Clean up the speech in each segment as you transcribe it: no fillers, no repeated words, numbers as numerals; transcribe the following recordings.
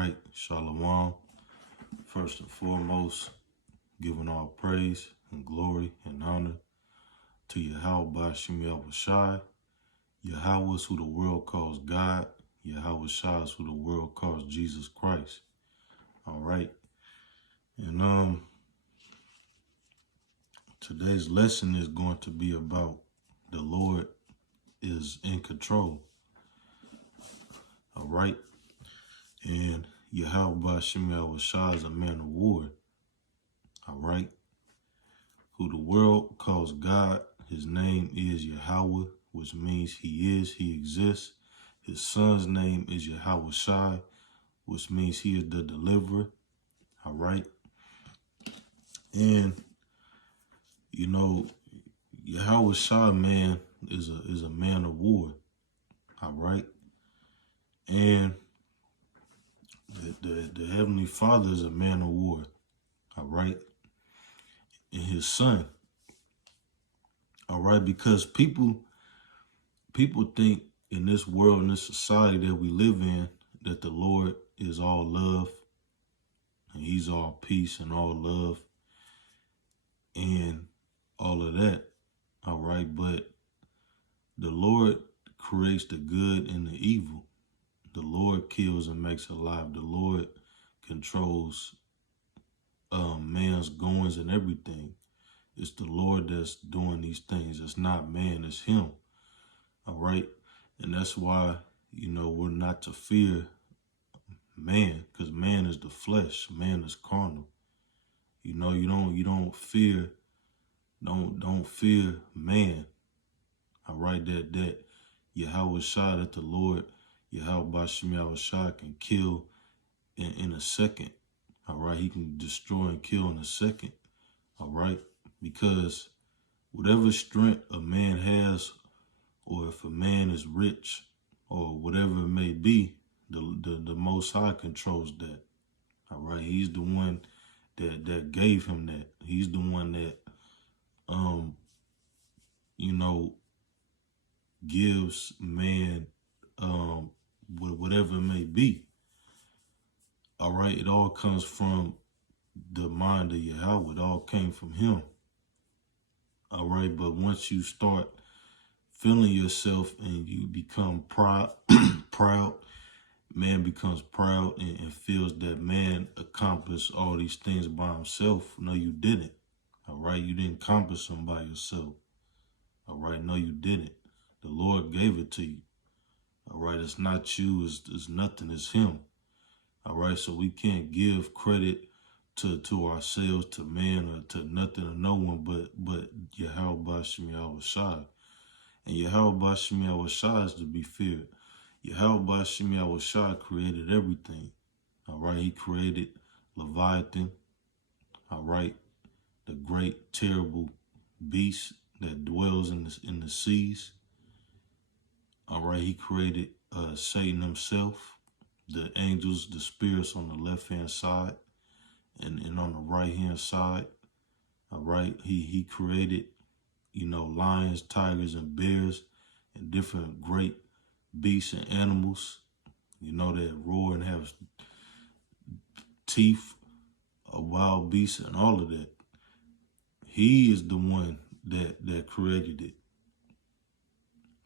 right, Shalom. First and foremost, giving all praise and glory and honor to Yahweh Shem Yahushai. Yahweh is who the world calls God. Yahweh Shai is who the world calls Jesus Christ. All right. And today's lesson is going to be about the Lord is in control. All right. And Yahweh Shem Yahushai is a man of war. All right. Who the world calls God. His name is Yahweh, which means he exists. His son's name is Yahweh Shai, which means he is the deliverer. All right. And, you know, Yahweh Shai, man, is a man of war. All right. And the Heavenly Father is a man of war. All right. And his son. All right. Because people think in this world, in this society that we live in, that the Lord is all love and he's all peace and all love and all of that. All right. But the Lord creates the good and the evil. The Lord kills and makes alive. The Lord controls man's goings and everything. It's the Lord that's doing these things. It's not man, it's him. All right. And that's why, we're not to fear man, because man is the flesh. Man is carnal. You don't fear, don't fear man. All right, that Yahweh Shai, that the Lord, Yahweh Shem Yahushai can kill in a second. All right, he can destroy and kill in a second. All right, because whatever strength a man has, or if a man is rich, or whatever it may be, the Most High controls that. All right, he's the one that gave him that. He's the one that, gives man whatever it may be. All right, it all comes from the mind of Yahweh. It all came from him. All right, but once you start feeling yourself and you become proud, man becomes proud and feels that man accomplished all these things by himself. No, you didn't. All right, you didn't accomplish them by yourself. All right, no, you didn't. The Lord gave it to you. All right, it's not you, it's nothing, it's him. All right, so we can't give credit to ourselves, to man, or to nothing or no one but Yahweh Shem Yahushai. And Yahweh Shem Yahushai is to be feared. Yahweh Shem Yahushai created everything. All right, he created Leviathan. All right, the great, terrible beast that dwells in the seas. All right, he created Satan himself, the angels, the spirits on the left-hand side and on the right-hand side. All right, he created, lions, tigers, and bears and different great beasts and animals, that roar and have teeth, wild beasts and all of that. He is the one that created it.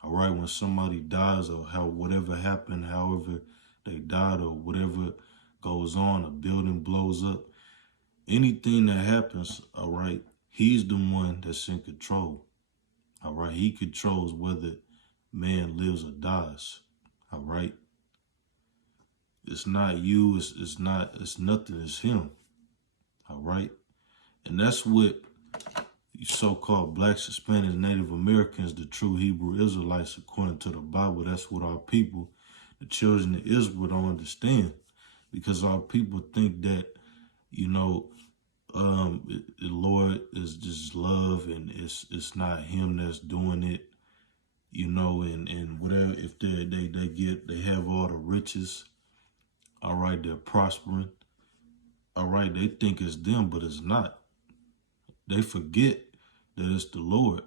All right, when somebody dies or whatever happened, however they died or whatever goes on, a building blows up, anything that happens, all right, he's the one that's in control. All right, he controls whether man lives or dies. All right, it's not you, it's nothing, it's him. All right, and that's what so-called blacks, Hispanics, Native Americans, the true Hebrew Israelites, according to the Bible, that's what our people, the children of Israel, don't understand. Because our people think that, the Lord is just love and it's not him that's doing it, and whatever, if they have all the riches, all right, they're prospering, all right, they think it's them, but it's not. They forget that it's the Lord.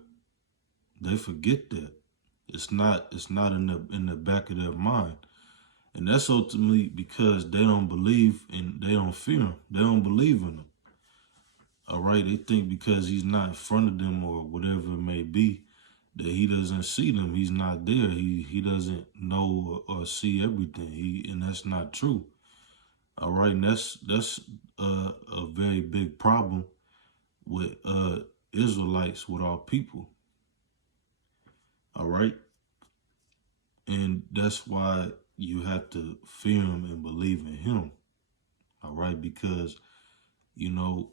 They forget that. It's not in the back of their mind. And that's ultimately because they don't believe and they don't fear him. They don't believe in him. All right. They think because he's not in front of them or whatever it may be, that he doesn't see them. He's not there. He doesn't know or see everything. And that's not true. All right. And that's a very big problem with Israelites, with our people. All right. And that's why you have to fear him and believe in him. All right. Because, you know,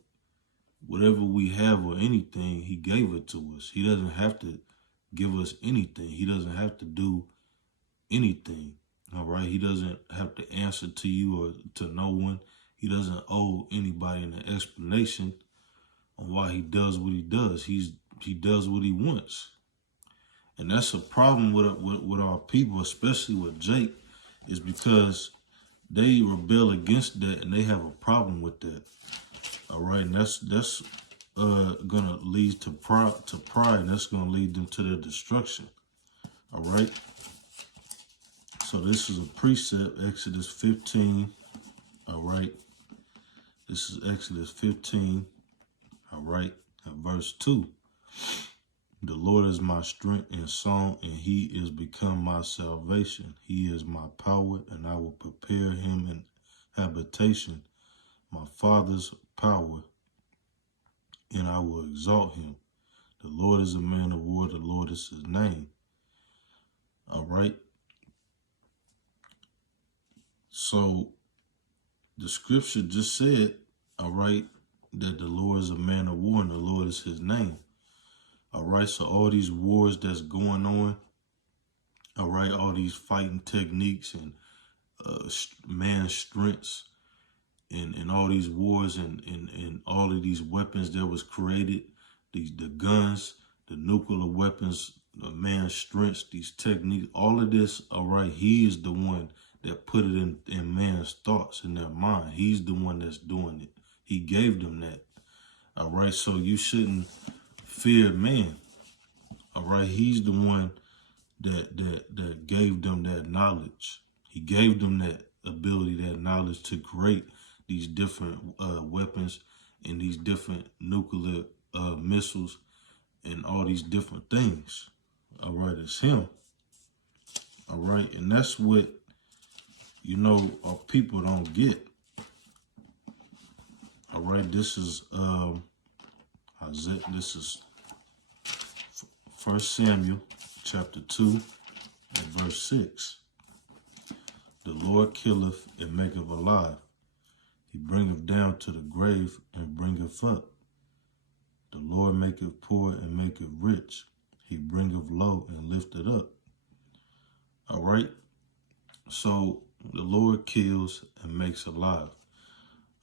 whatever we have or anything, he gave it to us. He doesn't have to give us anything. He doesn't have to do anything. All right. He doesn't have to answer to you or to no one. He doesn't owe anybody an explanation on why he does what he does. He does what he wants. And that's a problem with our people, especially with Jake, is because they rebel against that and they have a problem with that. All right, and that's gonna lead to pride, and that's gonna lead them to their destruction. All right. So this is a precept, Exodus 15. All right. This is Exodus 15. All right, and verse 2. The Lord is my strength and song, and he is become my salvation. He is my power, and I will prepare him an habitation, my father's power, and I will exalt him. The Lord is a man of war. The Lord is his name. All right. So the scripture just said, all right, that the Lord is a man of war and the Lord is his name. All right. So all these wars that's going on, all right, all these fighting techniques and man's strengths and all these wars and all of these weapons that was created, the guns, the nuclear weapons, the man's strengths, these techniques, all of this, all right, he is the one that put it in man's thoughts, in their mind. He's the one that's doing it. He gave them that. All right, so you shouldn't fear man. All right, he's the one that gave them that knowledge. He gave them that ability, that knowledge to create these different weapons and these different nuclear missiles and all these different things. All right, it's him. All right, and that's what, you know, our people don't get. All right, this is Isaiah. This is 1 Samuel chapter 2 and verse 6. The Lord killeth and maketh alive. He bringeth down to the grave and bringeth up. The Lord maketh poor and maketh rich. He bringeth low and lifteth up. All right. So the Lord kills and makes alive.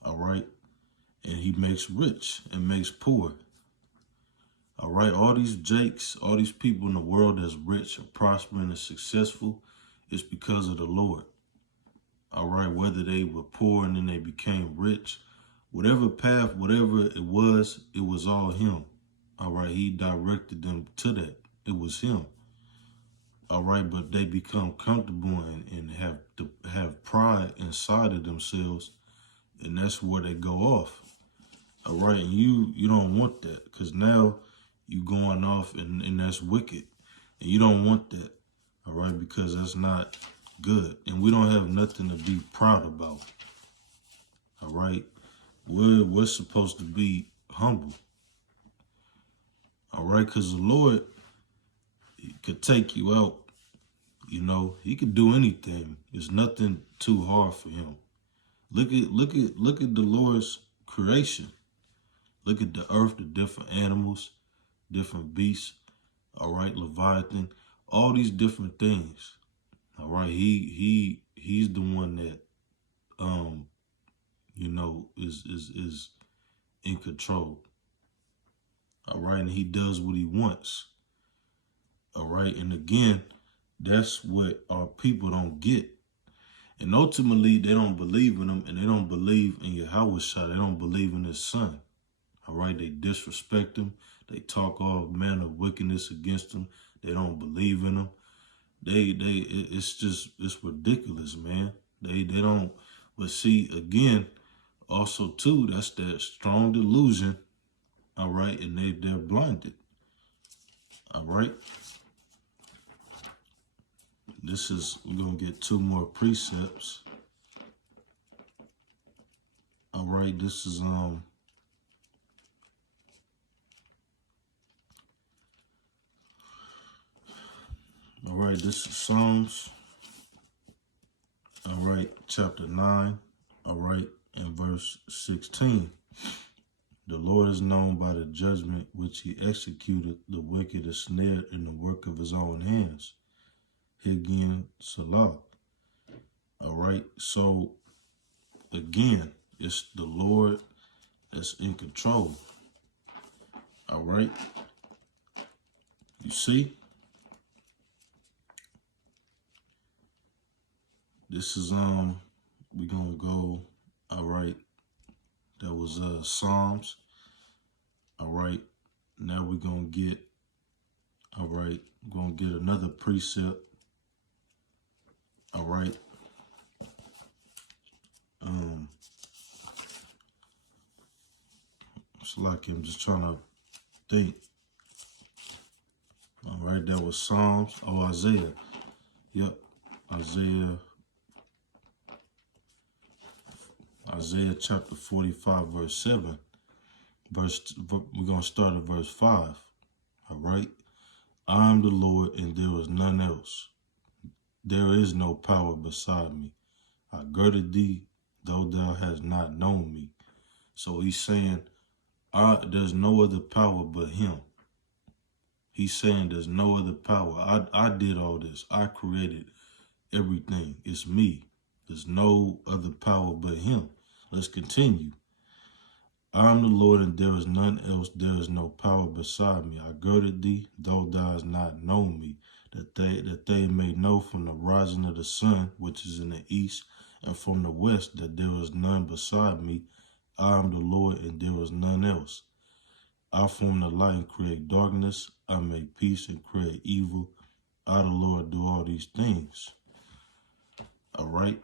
All right. And he makes rich and makes poor. All right. All these Jakes, all these people in the world that's rich and prospering and successful, it's because of the Lord. All right. Whether they were poor and then they became rich, whatever path, whatever it was all him. All right. He directed them to that. It was him. All right. But they become comfortable and have pride inside of themselves. And that's where they go off. All right. And you don't want that, because now you going off and that's wicked. And you don't want that. All right. Because that's not good. And we don't have nothing to be proud about. All right. We're supposed to be humble. All right. Because the Lord, he could take you out. You know, he could do anything. There's nothing too hard for him. Look at the Lord's creation. Look at the earth, the different animals, different beasts. All right, Leviathan, all these different things. All right, he's the one that you know, is in control. All right, and he does what he wants. All right, and again, that's what our people don't get. And ultimately, they don't believe in him, and they don't believe in Yahweh. They don't believe in his son. All right, they disrespect him. They talk all manner of wickedness against him. They don't believe in him. it's ridiculous, man. They don't. But see, again, also too, that's that strong delusion. All right, and they're blinded. All right. We're gonna get two more precepts. All right, this is all right, this is Psalms. All right, chapter 9. All right, and verse 16. The Lord is known by the judgment which he executed. The wicked is snared in the work of his own hands. Again, Salah. All right, so again, it's the Lord that's in control. All right, you see, this is we're gonna go. All right, that was Psalms. All right, now we're gonna get. All right, we're gonna get another precept. All right. It's like I'm just trying to think. All right, that was Psalms. Oh, Isaiah. Yep, Isaiah chapter 45, verse 7. We're gonna start at verse 5. All right. I am the Lord, and there is none else. There is no power beside me. I girded thee, though thou hast not known me. So he's saying, there's no other power but him. He's saying there's no other power. I did all this. I created everything. It's me. There's no other power but him. Let's continue. I am the Lord, and there is none else. There is no power beside me. I girded thee, though thou hast not known me, that they may know from the rising of the sun, which is in the east, and from the west, that there is none beside me. I am the Lord, and there is none else. I form the light and create darkness. I make peace and create evil. I, the Lord, do all these things. All right.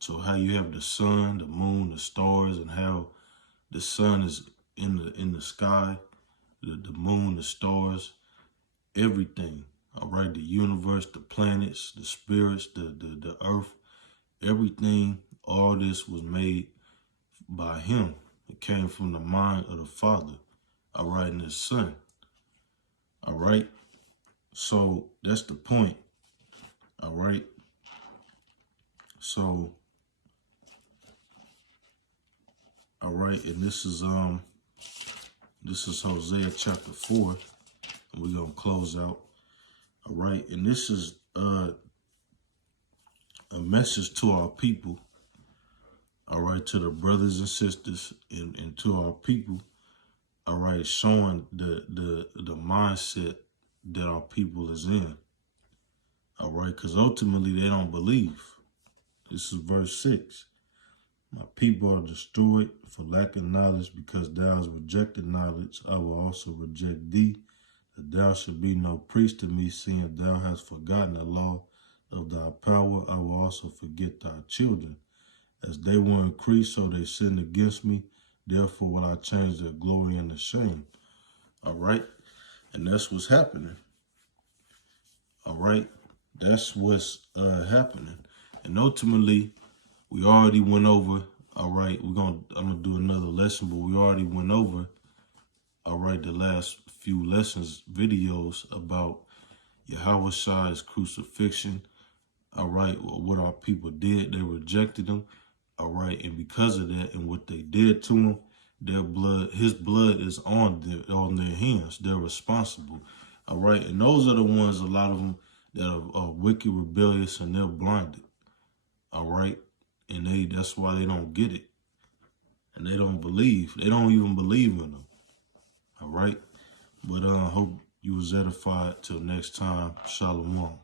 So how you have the sun, the moon, the stars, and how the sun is in the sky, the moon, the stars, everything. All right. The universe, the planets, the spirits, the earth, everything. All this was made by him. It came from the mind of the Father. All right, and his son. All right. So that's the point. All right. So, all right, and this is Hosea chapter 4, and we're gonna close out. All right, and this is a message to our people. All right, to the brothers and sisters, and to our people. All right, showing the mindset that our people is in. All right, because ultimately they don't believe. This is verse 6. My people are destroyed for lack of knowledge, because thou hast rejected knowledge. I will also reject thee, that thou should be no priest to me, seeing thou hast forgotten the law of thy power. I will also forget thy children. As they were increased, so they sinned against me. Therefore will I change their glory and their shame. All right? And that's what's happening. All right? That's what's happening. And ultimately, we already went over, all right, I'm gonna do another lesson, but we already went over, all right, the last few lessons, videos about Yahweh Shai's crucifixion, all right, what our people did. They rejected him, all right, and because of that and what they did to him, his blood is on their hands. They're responsible, all right, and those are the ones, a lot of them, that are wicked, rebellious, and they're blinded, all right, and that's why they don't get it, and they don't believe. They don't even believe in them, all right, but hope you was edified. Till next time, shalom.